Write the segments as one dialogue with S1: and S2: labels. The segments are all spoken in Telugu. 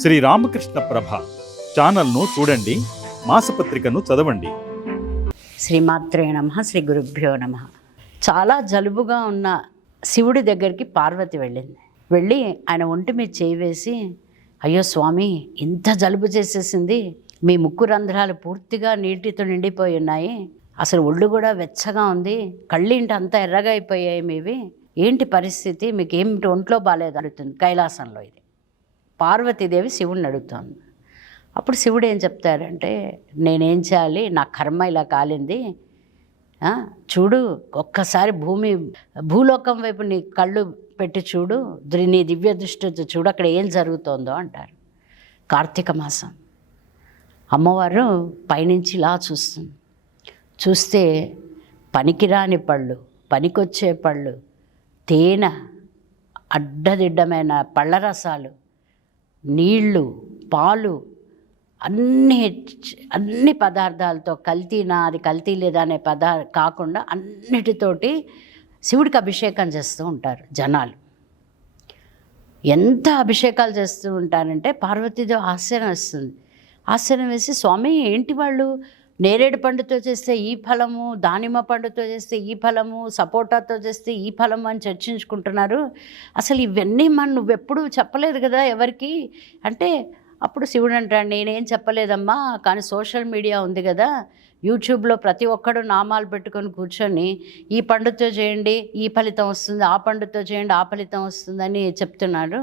S1: శ్రీ రామకృష్ణ ప్రభ ఛానల్ను చూడండి మాసపత్రికను చదవండి.
S2: శ్రీమాత్రే నమ శ్రీ గురుభ్యో నమ. చాలా జలుబుగా ఉన్న శివుడి దగ్గరికి పార్వతి వెళ్ళింది. వెళ్ళి ఆయన ఒంటి మీద చేయి వేసి అయ్యో స్వామి ఇంత జలుబు చేసేసింది. మీ ముక్కు రంధ్రాలు పూర్తిగా నీటితో నిండిపోయి ఉన్నాయి. అసలు ఒళ్ళు కూడా వెచ్చగా ఉంది. కళ్ళింటి అంతా ఎర్రగా అయిపోయాయి మీవి. ఏంటి పరిస్థితి? మీకు ఏమిటి ఒంట్లో బాగాలేదు అడుగుతుంది కైలాసంలో ఇది. పార్వతీదేవి శివుడిని అడుగుతోంది. అప్పుడు శివుడు ఏం చెప్తారంటే నేనేం చేయాలి? నా కర్మ ఇలా కాలింది. చూడు ఒక్కసారి భూమి భూలోకం వైపు నీ కళ్ళు పెట్టి చూడు. నీ దివ్య దృష్టితో చూడు అక్కడ ఏం జరుగుతోందో అంటారు. కార్తీక మాసం. అమ్మవారు పైనుంచి ఇలా చూస్తుంది. చూస్తే పనికిరాని పళ్ళు పనికొచ్చే పళ్ళు తేనె అడ్డదిడ్డమైన పళ్ళ రసాలు నీళ్ళు పాలు అన్ని అన్ని పదార్థాలతో కల్తీనా అది కల్తీ లేదా అనే పదా కాకుండా అన్నిటితోటి శివుడికి అభిషేకం చేస్తూ ఉంటారు జనాలు. ఎంత అభిషేకాలు చేస్తూ ఉంటారంటే పార్వతీదేవి ఆశ్చర్యం వేస్తుంది. ఆశ్చర్యం వేసి స్వామి ఏంటి వాళ్ళు? నేరేడు పండుతో చేస్తే ఈ ఫలము దానిమ్మ పండుతో చేస్తే ఈ ఫలము సపోటాతో చేస్తే ఈ ఫలము అని చర్చించుకుంటున్నారు. అసలు ఇవన్నీ మన నువ్వెప్పుడు చెప్పలేదు కదా ఎవరికి? అంటే అప్పుడు శివుడు అంటాడు నేనేం చెప్పలేదమ్మా కానీ సోషల్ మీడియా ఉంది కదా యూట్యూబ్లో ప్రతి ఒక్కడు నామాలు పెట్టుకొని కూర్చొని ఈ పండుతో చేయండి ఈ ఫలితం వస్తుంది ఆ పండుతో చేయండి ఆ ఫలితం వస్తుందని చెప్తున్నారు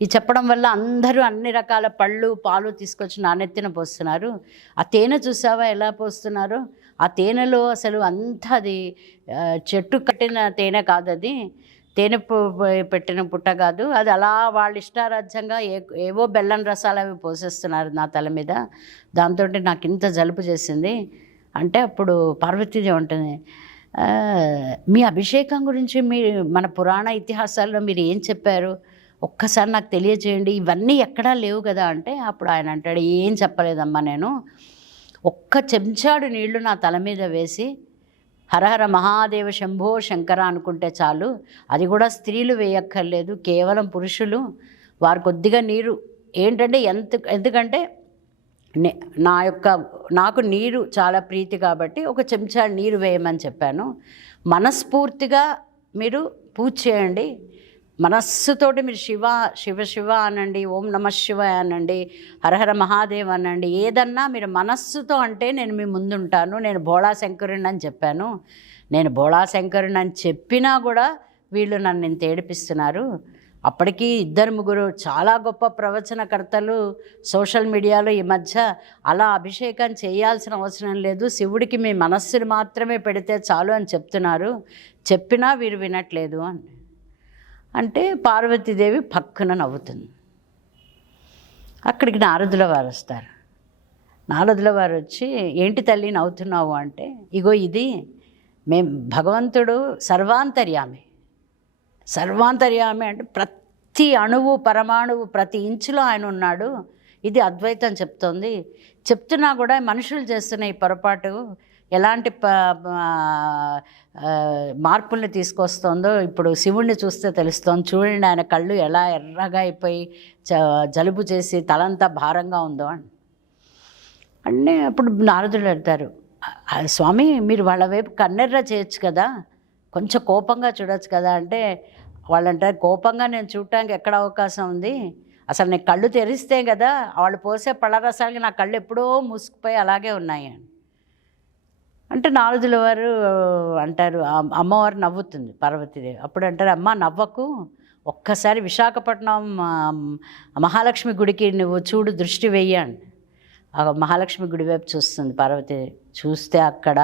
S2: ఈ చెప్పడం వల్ల అందరూ అన్ని రకాల పళ్ళు పాలు తీసుకొచ్చి నానెత్తిన పోస్తున్నారు. ఆ తేనె చూసావా ఎలా పోస్తున్నారు? ఆ తేనెలో అసలు అంతా అది చెట్టు కట్టిన తేనె కాదు అది తేనె పెట్టిన పుట్ట కాదు. అది అలా వాళ్ళ ఇష్టారాజ్యంగా ఏ ఏవో బెల్లం రసాలు అవి పోసేస్తున్నారు నా తల మీద. దాంతో నాకు ఇంత జలుబు చేసింది. అంటే అప్పుడు పార్వతీదేవి ఉంటుంది మీ అభిషేకం గురించి మీ మన పురాణ ఇతిహాసాల్లో మీరు ఏం చెప్పారు? ఒక్కసారి నాకు తెలియజేయండి ఇవన్నీ ఎక్కడా లేవు కదా అంటే అప్పుడు ఆయన అంటాడు ఏం చెప్పలేదమ్మా నేను. ఒక్క చెంచాడు నీళ్ళు నా తల మీద వేసి హరహర మహాదేవ శంభో శంకర అనుకుంటే చాలు. అది కూడా స్త్రీలు వేయక్కర్లేదు కేవలం పురుషులు. వారు కొద్దిగా నీరు. ఏంటంటే ఎంత ఎందుకంటే నా యొక్క నాకు నీరు చాలా ప్రీతి కాబట్టి ఒక చెంచా నీరు వేయమని చెప్పాను. మనస్ఫూర్తిగా మీరు పూజ చేయండి. మనస్సుతోటి మీరు శివ శివ శివ అనండి ఓం నమ శివ అనండి హరహర మహాదేవ్ అనండి ఏదన్నా మీరు మనస్సుతో అంటే నేను మీ ముందుంటాను నేను భోళా శంకరుని అని చెప్పాను. నేను భోళా శంకరుని అని చెప్పినా కూడా వీళ్ళు నన్ను ఇంత ఏడిపిస్తున్నారు. అప్పటికీ ఇద్దరు ముగ్గురు చాలా గొప్ప ప్రవచనకర్తలు సోషల్ మీడియాలో ఈ మధ్య అలా అభిషేకం చేయాల్సిన అవసరం లేదు శివుడికి మీ మనస్సుని మాత్రమే పెడితే చాలు అని చెప్తున్నారు. చెప్పినా వీరు వినట్లేదు అని. అంటే పార్వతీదేవి పక్కన నవ్వుతుంది. అక్కడికి నారదుల వారు వస్తారు. నారదుల వారు వచ్చి ఏంటి తల్లి నవ్వుతున్నావు? అంటే ఇగో ఇది మేం భగవంతుడు సర్వాంతర్యామి. సర్వాంతర్యామి అంటే ప్రతి అణువు పరమాణువు ప్రతి ఇంచులో ఆయన ఉన్నాడు. ఇది అద్వైతం చెప్తోంది. చెప్తున్నా కూడా మనుషులు చేస్తున్న ఈ పొరపాటు ఎలాంటి ప మార్పుల్ని తీసుకొస్తుందో ఇప్పుడు శివుణ్ణి చూస్తే తెలుస్తోంది. చూడండి ఆయన కళ్ళు ఎలా ఎర్రగా అయిపోయి చ జలుబు చేసి తలంతా భారంగా ఉందో అని. అంటే అప్పుడు నారదుడు అంటారు స్వామి మీరు వాళ్ళ వైపు కన్నెర్ర చేయొచ్చు కదా కొంచెం కోపంగా చూడొచ్చు కదా అంటే వాళ్ళు అంటారు కోపంగా నేను చూడటానికి ఎక్కడ అవకాశం ఉంది? అసలు నేను కళ్ళు తెరిస్తే కదా వాళ్ళు పోసే పళ్ళరసాలకి నా కళ్ళు ఎప్పుడో మూసుకుపోయి అలాగే ఉన్నాయి అని. అంటే నాలుగుల వారు అంటారు అమ్మవారు నవ్వుతుంది పార్వతీదేవి. అప్పుడు అంటారు అమ్మ నవ్వకు. ఒక్కసారి విశాఖపట్నం మహాలక్ష్మి గుడికి నువ్వు చూడు దృష్టి వెయ్యండి ఆ మహాలక్ష్మి గుడి వైపు చూస్తుంది పార్వతి చూస్తే అక్కడ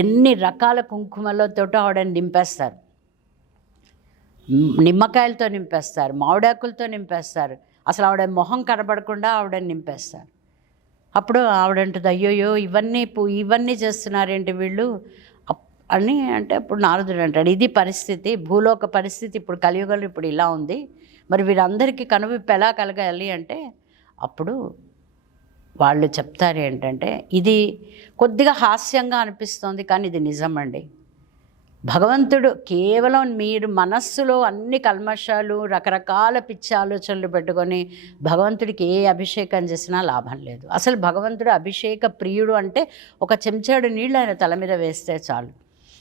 S2: ఎన్ని రకాల కుంకుమలతో ఆవిడని నింపేస్తారు. నిమ్మకాయలతో నింపేస్తారు మామిడాకులతో నింపేస్తారు. అసలు ఆవిడ మొహం కనబడకుండా ఆవిడని నింపేస్తారు. అప్పుడు ఆవిడంటుంది అయ్యోయో ఇవన్నీ పు- ఇవన్నీ చేస్తున్నారేంటి వీళ్ళు? అప్- అని అంటే అప్పుడు నారదుడు అంటాడు ఇది పరిస్థితి భూలోక పరిస్థితి ఇప్పుడు కలియుగలు ఇప్పుడు ఇలా ఉంది. మరి వీరందరికీ కనువిప్పు ఎలా కలగాలి? అంటే అప్పుడు వాళ్ళు చెప్తారు ఏంటంటే ఇది కొద్దిగా హాస్యంగా అనిపిస్తోంది కానీ ఇది నిజమండి. భగవంతుడు కేవలం మీరు మనస్సులో అన్ని కల్మషాలు రకరకాల పిచ్చి ఆలోచనలు పెట్టుకొని భగవంతుడికి ఏ అభిషేకం చేసినా లాభం లేదు. అసలు భగవంతుడు అభిషేక ప్రియుడు అంటే ఒక చెంచాడు నీళ్ళు ఆయన తల మీద వేస్తే చాలు.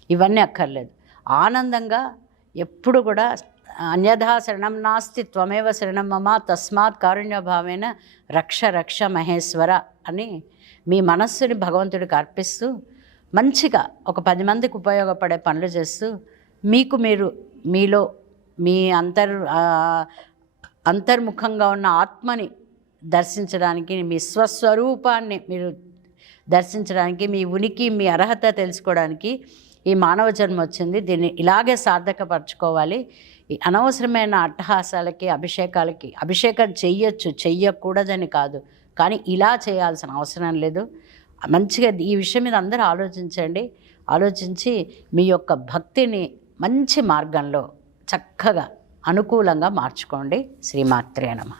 S2: ఇవన్నీ అక్కర్లేదు. ఆనందంగా ఎప్పుడు కూడా అన్యథా శరణం నాస్తి త్వమేవ శరణం మమ తస్మాత్ కారుణ్యభావేన రక్ష రక్ష మహేశ్వర అని మీ మనస్సుని భగవంతుడికి అర్పిస్తూ మంచిగా ఒక పది మందికి ఉపయోగపడే పనులు చేస్తూ మీకు మీరు మీలో మీ అంతర్ అంతర్ముఖంగా ఉన్న ఆత్మని దర్శించడానికి మీ స్వస్వరూపాన్ని మీరు దర్శించడానికి మీ ఉనికి మీ అర్హత తెలుసుకోవడానికి ఈ మానవ జన్మ వచ్చింది. దీన్ని ఇలాగే సార్థకపరచుకోవాలి. ఈ అనవసరమైన అట్టహాసాలకి అభిషేకాలకి అభిషేకం చెయ్యొచ్చు చెయ్యకూడదని కాదు. కానీ ఇలా చేయాల్సిన అవసరం లేదు. మంచిగా ఈ విషయం మీద అందరూ ఆలోచించండి. ఆలోచించి మీ యొక్క భక్తిని మంచి మార్గంలో చక్కగా అనుకూలంగా మార్చుకోండి. శ్రీమాత్రే నమ.